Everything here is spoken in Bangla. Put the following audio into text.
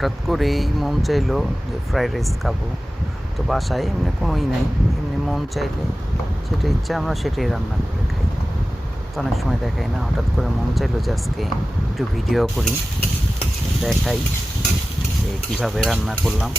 হঠাৎ করেই মন চাইলো যে ফ্রাইড রাইস খাবো। তো বাসায় এমনি কোনোই নাই, এমনি মন চাইলে যেটা ইচ্ছা আমরা সেটাই রান্না করে খাই। তো অনেক সময় দেখাই না, হঠাৎ করে মন চাইলো যে আজকে একটু ভিডিও করি, দেখাই যে কীভাবে রান্না করলাম।